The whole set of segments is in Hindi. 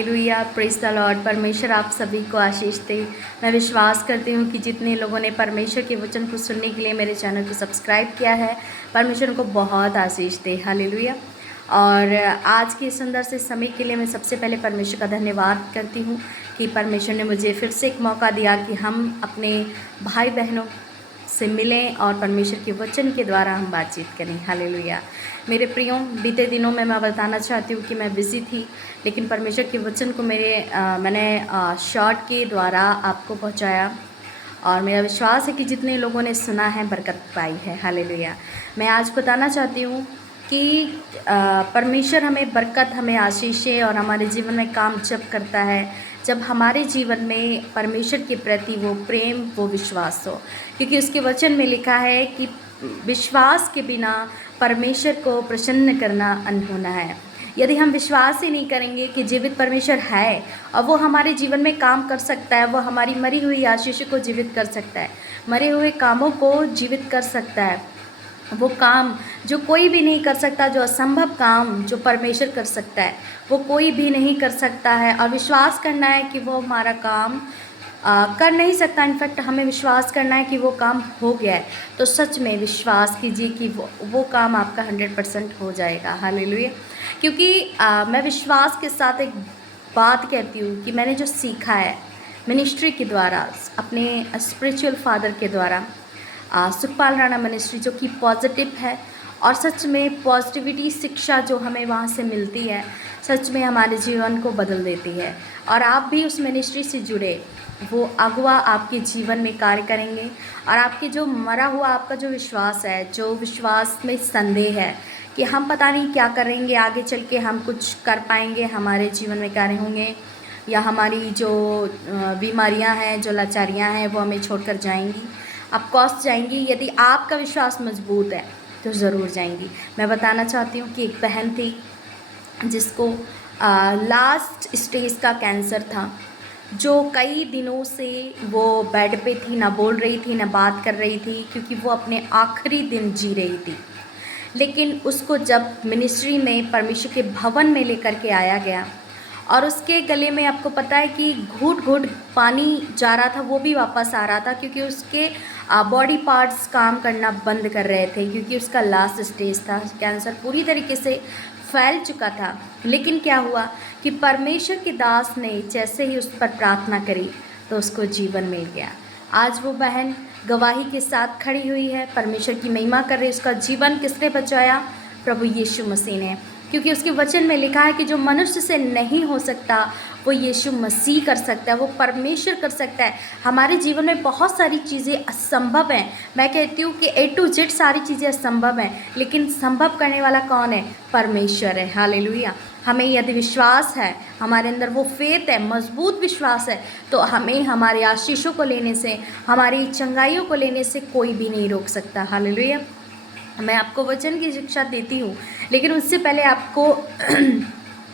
Hallelujah, praise the Lord. परमेश्वर आप सभी को आशीष दे। मैं विश्वास करती हूँ कि जितने लोगों ने परमेश्वर के वचन को सुनने के लिए मेरे चैनल को सब्सक्राइब किया है, परमेश्वर उनको बहुत आशीष दे। हालेलुया। और आज के सुंदर से समय के लिए मैं सबसे पहले परमेश्वर का धन्यवाद करती हूँ कि परमेश्वर ने मुझे फिर से एक मौका दिया कि हम अपने भाई बहनों से मिलें और परमेश्वर के वचन के द्वारा हम बातचीत करें। हालेलुया। मेरे प्रियो, बीते दिनों में मैं बताना चाहती हूँ कि मैं बिज़ी थी, लेकिन परमेश्वर के वचन को मैंने शॉर्ट के द्वारा आपको पहुँचाया और मेरा विश्वास है कि जितने लोगों ने सुना है बरकत पाई है। हालेलुया। मैं आज बताना चाहती हूँ कि परमेश्वर हमें बरकत, हमें आशीषें और हमारे जीवन में काम जब करता है जब हमारे जीवन में परमेश्वर के प्रति वो प्रेम, वो विश्वास हो। क्योंकि उसके वचन में लिखा है कि विश्वास के बिना परमेश्वर को प्रसन्न करना अनहोना है। यदि हम विश्वास ही नहीं करेंगे कि जीवित परमेश्वर है और वो हमारे जीवन में काम कर सकता है, वो हमारी मरी हुई आशीष को जीवित कर सकता है, मरे हुए कामों को जीवित कर सकता है, वो काम जो कोई भी नहीं कर सकता, जो असंभव काम जो परमेश्वर कर सकता है वो कोई भी नहीं कर सकता है। और विश्वास करना है कि वो हमारा काम कर नहीं सकता, इनफैक्ट हमें विश्वास करना है कि वो काम हो गया है। तो सच में विश्वास कीजिए कि वो काम आपका 100% हो जाएगा। हालेलुया। क्योंकि मैं विश्वास के साथ एक बात कहती हूँ कि मैंने जो सीखा है मिनिस्ट्री के द्वारा, अपने स्पिरिचुअल फादर के द्वारा, सुखपाल राणा मिनिस्ट्री, जो कि पॉजिटिव है और सच में पॉजिटिविटी शिक्षा जो हमें वहाँ से मिलती है सच में हमारे जीवन को बदल देती है। और आप भी उस मिनिस्ट्री से जुड़े, वो अगुआ आपके जीवन में कार्य करेंगे और आपके जो मरा हुआ आपका जो विश्वास है, जो विश्वास में संदेह है कि हम पता नहीं क्या करेंगे आगे चल के, हम कुछ कर पाएंगे, हमारे जीवन में कार्य होंगे या हमारी जो बीमारियां हैं, जो लाचारियां हैं वो हमें छोड़कर जाएंगी, अब कॉस्ट जाएंगी। यदि आपका विश्वास मजबूत है तो ज़रूर जाएंगी। मैं बताना चाहती हूँ कि एक बहन थी जिसको लास्ट स्टेज का कैंसर था, जो कई दिनों से वो बेड पे थी, ना बोल रही थी, ना बात कर रही थी, क्योंकि वो अपने आखिरी दिन जी रही थी। लेकिन उसको जब मिनिस्ट्री में परमेश्वर के भवन में लेकर के आया गया और उसके गले में आपको पता है कि घूट घूट पानी जा रहा था, वो भी वापस आ रहा था, क्योंकि उसके बॉडी पार्ट्स काम करना बंद कर रहे थे, क्योंकि उसका लास्ट स्टेज था, कैंसर पूरी तरीके से फैल चुका था। लेकिन क्या हुआ कि परमेश्वर के दास ने जैसे ही उस पर प्रार्थना करी तो उसको जीवन मिल गया। आज वो बहन गवाही के साथ खड़ी हुई है, परमेश्वर की महिमा कर रही है। उसका जीवन किसने बचाया? प्रभु यीशु मसीह ने। क्योंकि उसके वचन में लिखा है कि जो मनुष्य से नहीं हो सकता वो यीशु मसीह कर सकता है, वो परमेश्वर कर सकता है। हमारे जीवन में बहुत सारी चीज़ें असंभव हैं। मैं कहती हूँ कि A to Z सारी चीज़ें असंभव हैं, लेकिन संभव करने वाला कौन है? परमेश्वर है। हालेलुया। हमें यदि विश्वास है, हमारे अंदर वो फेथ है, मजबूत विश्वास है, तो हमें हमारे आशीषों को लेने से, हमारी चंगाइयों को लेने से कोई भी नहीं रोक सकता। हालेलुया। मैं आपको वचन की शिक्षा देती हूँ, लेकिन उससे पहले आपको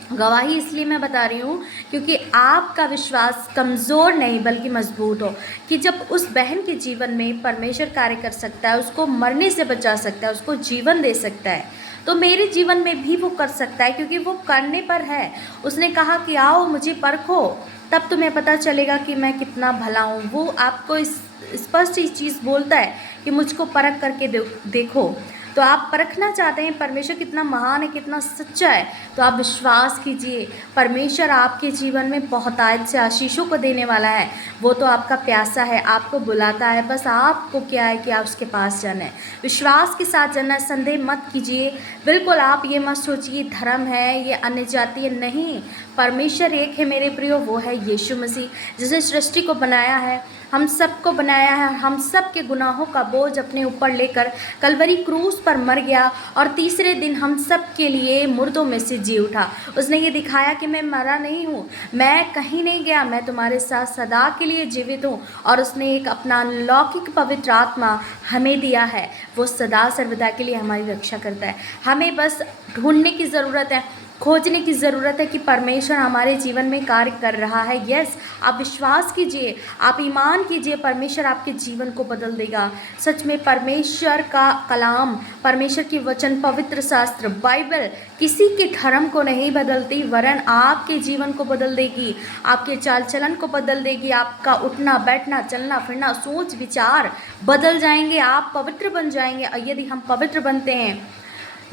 गवाही इसलिए मैं बता रही हूँ क्योंकि आपका विश्वास कमज़ोर नहीं बल्कि मजबूत हो। कि जब उस बहन के जीवन में परमेश्वर कार्य कर सकता है, उसको मरने से बचा सकता है, उसको जीवन दे सकता है, तो मेरे जीवन में भी वो कर सकता है, क्योंकि वो करने पर है। उसने कहा कि आओ मुझे परखो, तब तुम्हें पता चलेगा कि मैं कितना भला हूँ। वो आपको स्पष्ट ही चीज़ बोलता है कि मुझको परख करके देखो। तो आप परखना चाहते हैं परमेश्वर कितना महान है, कितना सच्चा है, तो आप विश्वास कीजिए, परमेश्वर आपके जीवन में बहुतायत से आशीषों को देने वाला है। वो तो आपका प्यासा है, आपको बुलाता है, बस आपको क्या है कि आप उसके पास जाना है, विश्वास के साथ जाना है। संदेह मत कीजिए, बिल्कुल आप ये मत सोचिए धर्म है, ये अन्य जाति है, नहीं। परमेश्वर एक है मेरे प्रियो, वो है यीशु मसीह, जिसने सृष्टि को बनाया है, हम सबको बनाया है, हम सब के गुनाहों का बोझ अपने ऊपर लेकर कलवरी क्रूस पर मर गया और तीसरे दिन हम सब के लिए मुर्दों में से जी उठा। उसने ये दिखाया कि मैं मरा नहीं हूँ, मैं कहीं नहीं गया, मैं तुम्हारे साथ सदा के लिए जीवित हूँ। और उसने एक अपना अलौकिक पवित्र आत्मा हमें दिया है, वो सदा सर्वदा के लिए हमारी रक्षा करता है। हमें बस ढूंढने की ज़रूरत है, खोजने की ज़रूरत है कि परमेश्वर हमारे जीवन में कार्य कर रहा है। यस, आप विश्वास कीजिए, आप ईमान कीजिए, परमेश्वर आपके जीवन को बदल देगा। सच में परमेश्वर का कलाम, परमेश्वर की वचन, पवित्र शास्त्र बाइबल किसी के धर्म को नहीं बदलती, वरन आपके जीवन को बदल देगी, आपके चाल चलन को बदल देगी, आपका उठना बैठना चलना फिरना सोच विचार बदल जाएंगे, आप पवित्र बन जाएंगे। और यदि हम पवित्र बनते हैं,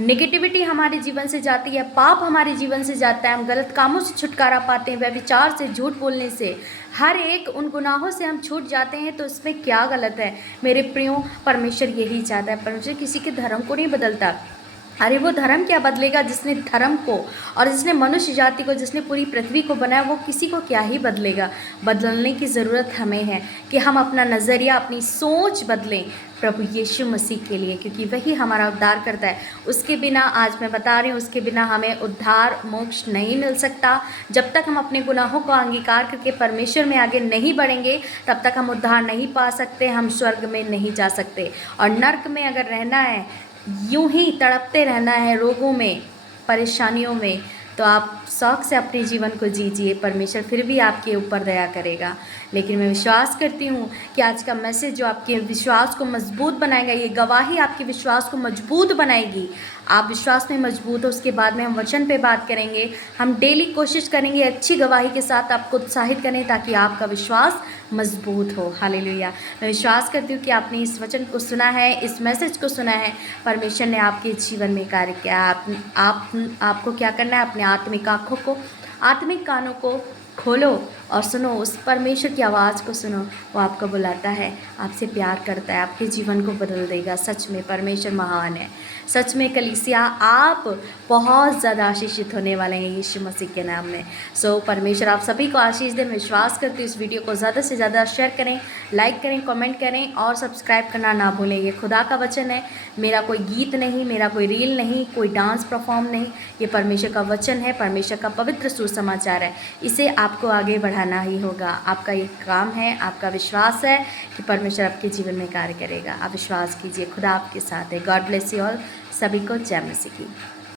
नेगेटिविटी हमारे जीवन से जाती है, पाप हमारे जीवन से जाता है, हम गलत कामों से छुटकारा पाते हैं, व्यभिचार से, झूठ बोलने से, हर एक उन गुनाहों से हम छूट जाते हैं। तो इसमें क्या गलत है मेरे प्रियो? परमेश्वर यही चाहता है। परमेश्वर किसी के धर्म को नहीं बदलता। अरे वो धर्म क्या बदलेगा? जिसने धर्म को और जिसने मनुष्य जाति को, जिसने पूरी पृथ्वी को बनाया, वो किसी को क्या ही बदलेगा। बदलने की ज़रूरत हमें है कि हम अपना नज़रिया, अपनी सोच बदलें प्रभु यीशु मसीह के लिए, क्योंकि वही हमारा उद्धार करता है। उसके बिना, आज मैं बता रही हूँ, उसके बिना हमें उद्धार मोक्ष नहीं मिल सकता। जब तक हम अपने गुनाहों को अंगीकार करके परमेश्वर में आगे नहीं बढ़ेंगे, तब तक हम उद्धार नहीं पा सकते, हम स्वर्ग में नहीं जा सकते। और नर्क में अगर रहना है, यूं ही तड़पते रहना है रोगों में, परेशानियों में, तो आप शौक से अपने जीवन को जीजिए, परमेश्वर फिर भी आपके ऊपर दया करेगा। लेकिन मैं विश्वास करती हूँ कि आज का मैसेज जो आपके विश्वास को मजबूत बनाएगा, ये गवाही आपके विश्वास को मजबूत बनाएगी। आप विश्वास में मजबूत हो, उसके बाद में हम वचन पे बात करेंगे। हम डेली कोशिश करेंगे अच्छी गवाही के साथ आपको उत्साहित करें, ताकि आपका विश्वास मजबूत हो। हालेलुया। मैं विश्वास करती हूँ कि आपने इस वचन को सुना है, इस मैसेज को सुना है, परमेश्वर ने आपके जीवन में कार्य किया। आपको क्या करना है? अपने आत्मिक आँखों को, आत्मिक कानों को खोलो और सुनो, उस परमेश्वर की आवाज़ को सुनो। वो आपको बुलाता है, आपसे प्यार करता है, आपके जीवन को बदल देगा। सच में परमेश्वर महान है। सच में कलीसिया, आप बहुत ज़्यादा आशीषित होने वाले हैं यीशु मसीह के नाम में। सो परमेश्वर आप सभी को आशीष दे। मैं विश्वास करती हूँ इस वीडियो को ज़्यादा से ज़्यादा शेयर करें, लाइक करें, कमेंट करें और सब्सक्राइब करना ना भूलें। ये खुदा का वचन है, मेरा कोई गीत नहीं, मेरा कोई रील नहीं, कोई डांस परफॉर्म नहीं, ये परमेश्वर का वचन है, परमेश्वर का पवित्र सुसमाचार है। इसे आपको आगे बढ़ाना ही होगा। आपका ये काम है, आपका विश्वास है कि परमेश्वर आपके जीवन में कार्य करेगा। आप विश्वास कीजिए, खुदा आपके साथ है। God bless you all. सभी को जय मसीह की।